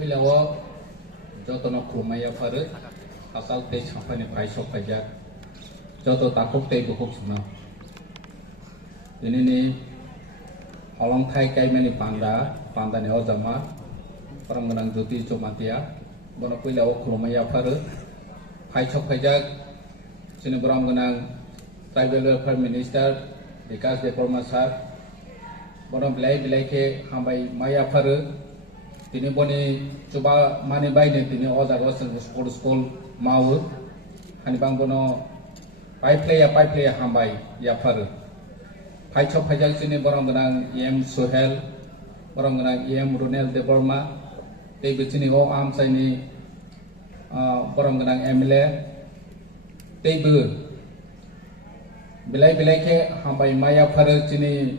Puilawa jotono krumaya faru asal te champane paisok pajak joto takuk te bukuk suna ini ni holong thai kai mani panda ne ojama perang menang juti comatia bono puilawa krumaya faru paisok pajak sini perang menang tribal welfare minister Vikas Department sar bono bilai ke hambai maya faru tini boni coba mani bayi ni tini oza gosen school mau hani bang bono pai player hambai ya faru pai chop hajal sini borong genang em Sohel borong genang em Runel Department te bicini o am saini borong genang emle te bu bilai ke hambai maya faru sini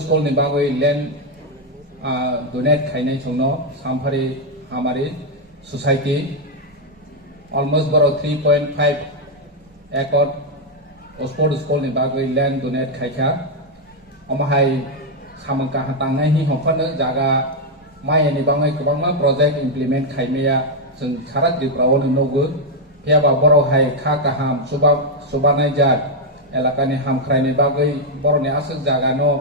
school ni bagoi len donate खाइने छोनो सामफारी हमारी society almost बरो 3.5 एकड़ स्पोर्ट नि बागै land donate खाइखा अमहाय सामंका हातांनाय हि हफानो जागा मायनि बाङै गोबांमा प्रोजेक्ट इमप्लिमेंट खाइमेया जों सारा दिफ्राव नोगो फेयाबा बरो हाय खा काहाम सुबानाय जात एलाकानि हामख्रायनि बागै बरनि आसक जागानो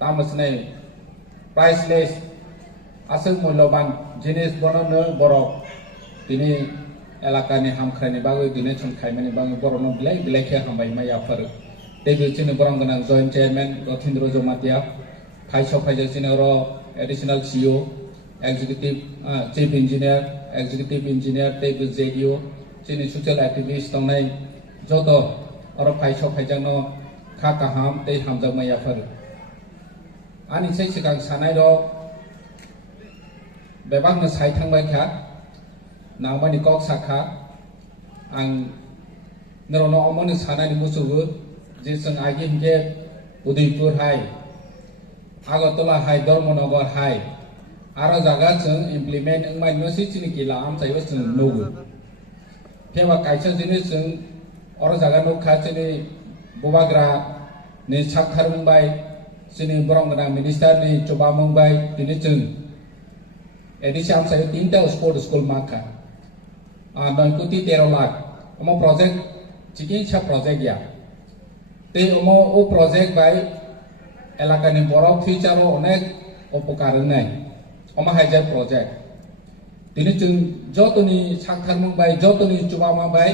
तामसनै priceless asal mulaban jenis bono borok ini elakani hamkrani bagai dunia cun kaimani bagai borono bilai ke hambai maya faru tebi cini borong genang joint chairman Rotindro Jomatia Paisok Paisok cini ro additional CEO executive chief engineer tebi JDO cini social activist tongnai joto oro Paisok Paisok no kakaham te hamjak maya faru ani sai sigang sanai ro bebang na sai thangbai kha naumani kok sakha ang nerono omoni sanai ni musugu je sang agi hingge Udaipur hai Agartala hai Dharmanagar hai aro jaga chung implement engmai nosi chini kila am chaiwa chung nogu pheba kaisa jini chung oro jaga nokha chini bobagra ni sakhar mumbai sini borong genang minister ni coba mumbai ini jeng edisi am saya tinta sport school maka non ikuti 13 lakh omo project cikin cha project ya te omo o project bai elaka ni borok future o onek opokar nai omo hajar project ini jeng joto ni sakhar mumbai joto ni coba mumbai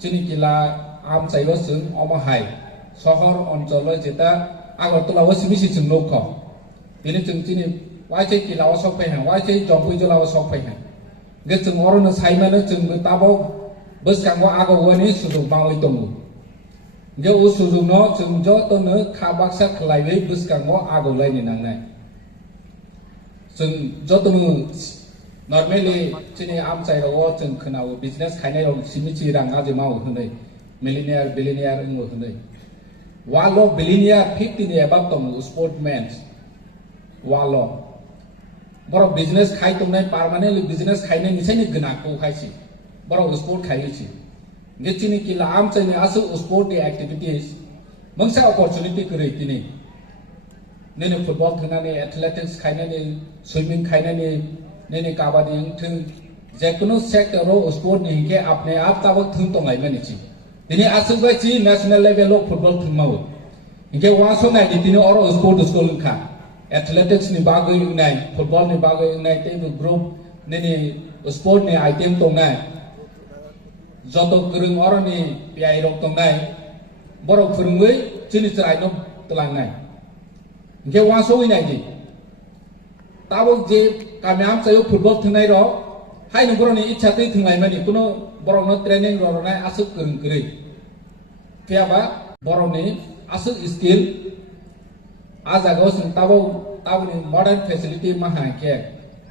cini kila am saya sung omo hai sohor oncolo jeta Agartala wasimisi chung nokho ini chung chini waise kilao sokpai han waise jompui jolao sokpai han ge chung orono saimano chung tabo boskango ago wani sujug bangoi tongo ge u sujug no chung joto no khabaksa khlaibai boskango ago laini nangnai chung joto no normally chini amchai ro chung khnao business khainai ro simichi rang aje mawo hunai millionaire billionaire ngo hunai Walo billionaire 50 ni above tomu sportmen walo boro business khai tongnai permanently business khainai ni saini gna ko khaisi boro sport khaichi ngechini kila am chaini asu sport activities mangsa opportunity kore tini nene football thnani athletics khainani swimming khainani nene kabaddi thung jekono sector ro sport ni ke apne ap tabak thung tongai manichi ini asal baci national level lo football thumau inge waso nai ditini oro sport school kha athletics ni bagai nai football ni bagai nai te group ni sport ni item tong nai joto kurung oro ni pi rok tong nai borok phurungui chini chai no tlang nai inge waso nai ji tabo je kamiam sayo football thunai ro hai no boroni ichha tei thungai mani kuno borok no training ro nai asuk kurung kuri Kaya boroni asuk skill ajago sing tabo ni modern facility mahai ke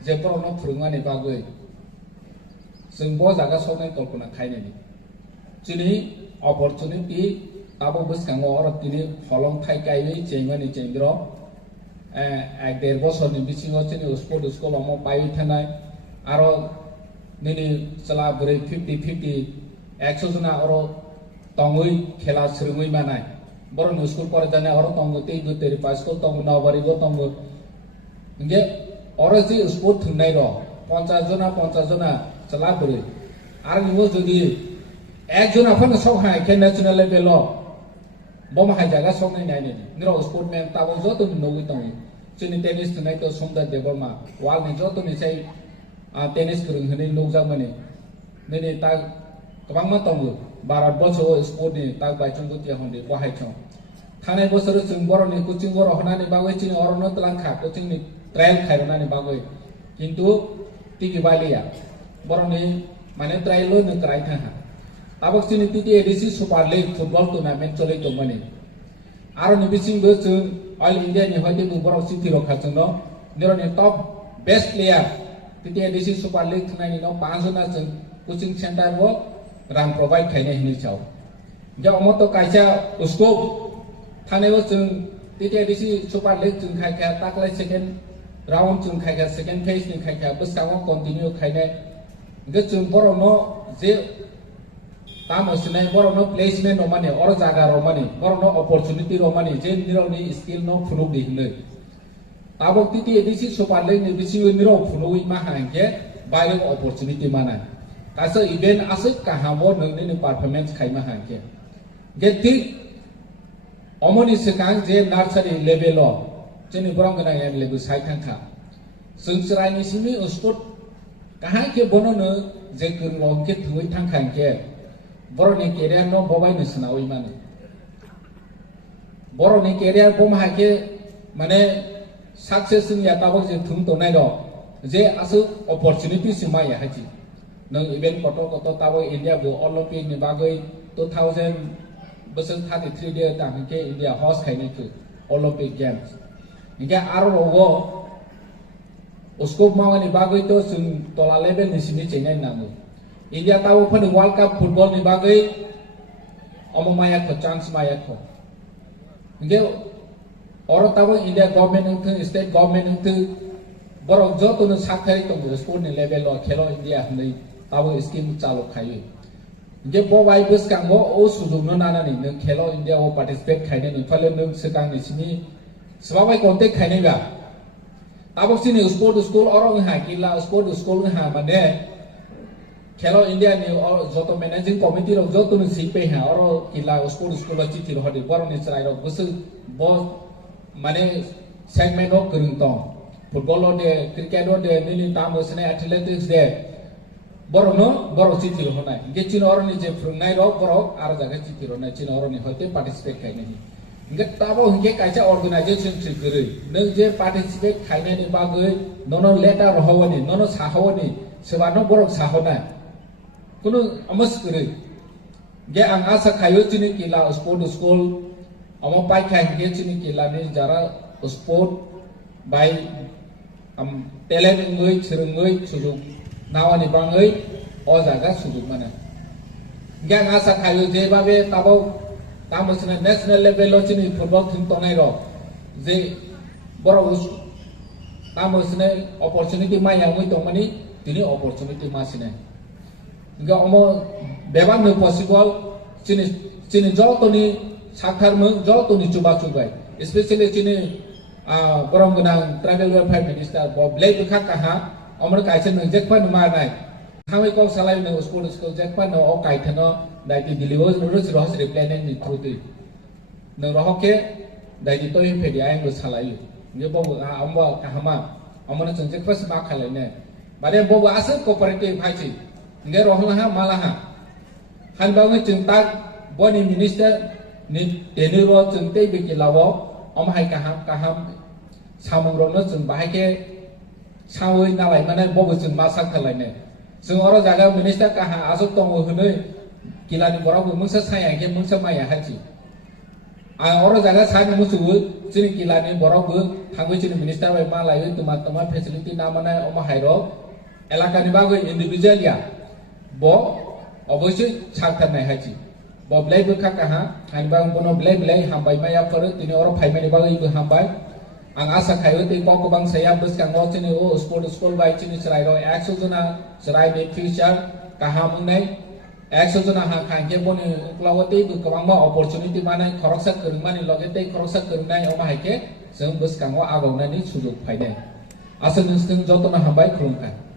je borok no phurungani bagoi sing bo jaga sonai kolpona khaine ni chini opportunity tabo buskango oro tini holong thai kai chengmani chengro ek der bosor ni bisingo chini sport school amo pai thanai aro nini sala bure 50-50 100 jona oro Tongmui khela srumui manai boro no school pore jane oro tongo tei 2 3 5 ko tongo nabari go tongo nge Orang si sport thunai ro 50 jona chala bore ar nimo jodi ek jona phane sok hai ke national level lo bom hai jaga sok nai nai ni niro sportman tabo joto nogi tong chini tennis thunai to somda deborma wal ni joto ni sai tennis kurung hne nokjak mane nene ta kabang ma tong barat boso sport ni ta bai chung gutia honde bo hai chong thane bosor chung boro ni coaching boro honani bagoi chini orono tlang kha coaching ni trial khairona ni bagoi kintu tigi balia boroni mane trial lo ni try tha abok chini titi edc super league football tournament chole to mane aro ni bising bo chung all india ni hoite bu borok city ro kha chung no nero ni top best player titi edc super league thnai ni no 5 jona chung coaching center bo rang provide khaine hini chau ja omoto kaisa usko thane bo chung titi edc super league chung khai kha taklai second round chung khai kha second phase ni khai kha buskango continue khaine ge chung borono je tamo sinai borono placement no mane or jaga ro mane borono opportunity ro mane je niro ni skill no phunuk di hne tabok titi edc super league ni bisi niro phunui ma hangke baile opportunity mana kaso event asuk kahamo nungni performance khai ma hangke ge tik omoni sekang je nursery level lo chini borong gana yang lebu sai thangkha sungsrai ni simi sport kahai ke bono no je kurong ke thui thangkha ke boroni career no bobai ni sanawi mane boroni career bom ha ke mane success ni ya tabok je thum to nai ro je asu opportunity sima ya haji nang event koto tabo india bo olympic ni bagoi 2000 boson 33 de ta ke india host khai ni ku olympic games Jika aro logo, uskop mawani bagai to sung tola level ni sini cengeng namu. India tahu pada World Cup football ni bagai, omo maya ko chance maya ko. Jika orang tahu India government itu, state government itu, borong joto nu Sakha itu sport ni level lo kelo India ni tahu skim calu kayu. Jika bawa bus kanggo o sujud nu nana ni, nu kelo India o participate kayu ni, kalau nu sekang ni sini sebagai kontak kayaknya ga, tabok sini sport school orang ha kila sport school ha mana, kalau India ni joto managing committee orang joto ni siapa ha orang kila sport school aja tiru hadi baru ni cerai orang besar bos mana segmen orang kerintong, football orang cricket orang ni tamu sini athletics deh, baru no baru aja tiru hona, jadi Cina orang ni je frungai orang baru arah jaga aja tiru hona Cina orang ni hote participate kayaknya ni. Enggak tahu hingga kaca organisasi tergeri, nengje participate kayaknya ni bagai, nono letter rohawani, nono sahawani, Swimano borok sahona, kuno amas keri, ge angasa kayu cini kila sport school, amo pai kayu ge cini kila ni jara sport, by talent ngui, cerengui, sujuk, nawani bangai, ojaga sujuk mana, ge angasa kayu je babe tahu tamu sini national level lo cini football tim tonai ro, je borok tamu sini opportunity ma yang mui Tongmani, tini opportunity ma sini. Enggak omo beban no possible cini joto ni Sakha mung joto ni coba, especially cini borong genang travel welfare minister Bob Laibuma kaha, omor kaisen nung jekpan ma nai. Thangwi kong salai nung school jekpan no o kaitano. Daiti deliver urus rohs replanning ni truti. Nang rohke daiti to yang pedi ayang bersalai. Dia bawa amba kahama, amba na cenjek pas mak kalai ne. Badan bawa asal kooperatif haji. Dia rohlah malaha. Han bangun centak boni minister ni teniro centai beki lawo. Amba hai kaham samung rono cen bahai ke sawi nalai mana bawa cen masak kalai ne. Semua orang jaga minister kaha asal tonggu henui. Kila ni borang mungsa saya ke mungsa maya haji. Orang jaga saya musuh, sini kila ni borang Thangwi sini minister by malai teman-teman facility nama na oma hairo, elaka ni bagai individual ya, bo obviously Sakha naik haji. Bo belai berkakaha, han bang bono belai hambai maya perut ini orang pay mani bagai ibu hambai. Ang asa kayu ti kau bang saya bus kang o sini o sport school by sini serai ro, aksu jona serai ni future kaham nai. Ekso jona ha kangke boni uklawati bu kabangba opportunity mana khoroksa kerumani logete khoroksa kerumnai oma haike seng bus kangwa agongna ni sujug phaine asal nusung jotona hambai khulumkha.